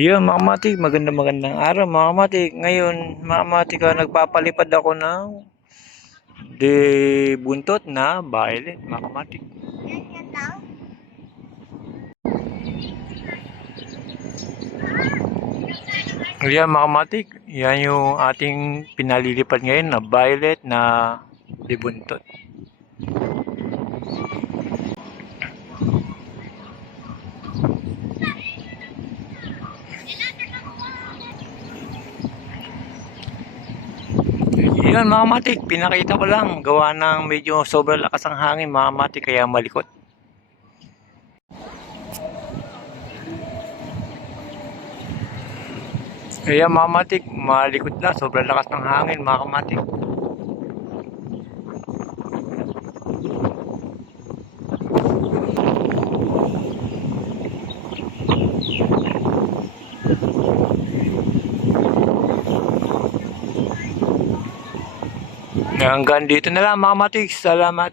Ayun mga kamatik, magandang araw mga kamatik. Ngayon mga kamatik, nagpapalipad ako ng buntot na violet mga kamatik. Ayan mga kamatik, yan yung ating pinalilipad ngayon na violet na buntot. Yun mga kamatik, pinakita ko lang, gawa ng medyo sobrang lakas ang hangin mga kamatik, kaya malikot. Kaya mga kamatik, malikot na, sobrang lakas ng hangin mga kamatik. Hanggang dito na lang mga kamatik, salamat.